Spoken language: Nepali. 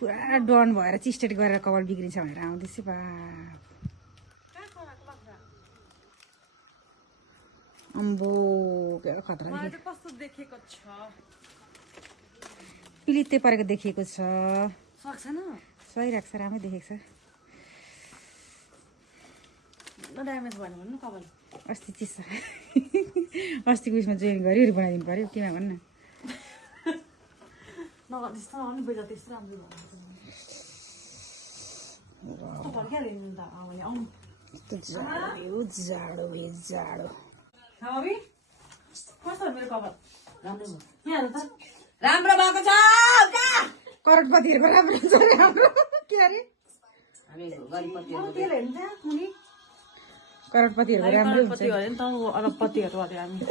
पुरा डन भएर चिस्टेट गरेर कपाल बिग्रिन्छ भनेर आउँदैछु बा अम्बो खतरा कस्तो देखेको छ पिलित्ते परेको देखिएको छ सक्छ न सही राख्छ राम्रै देखेको छ ड्यामेज भएन भन्नु कपाल अस्ति चिस्सा अस्तिको उयसमा जोइन गऱ्यो बनाइदिनु पऱ्यो तिमीलाई भन्न नगर त्यस्तो नगर्नु बेजा त्यस्तो राम्रो जाडो भयो जाडो कस्तो मेरो कपाल राम्रो भयो यहाँ त राम्रो भएको छ करोडपतिहरूको राम्रो छ रे हाम्रो के अरे करोडपतिहरूको राम्रो हुन्छ अरबपतिहरू अरे हामी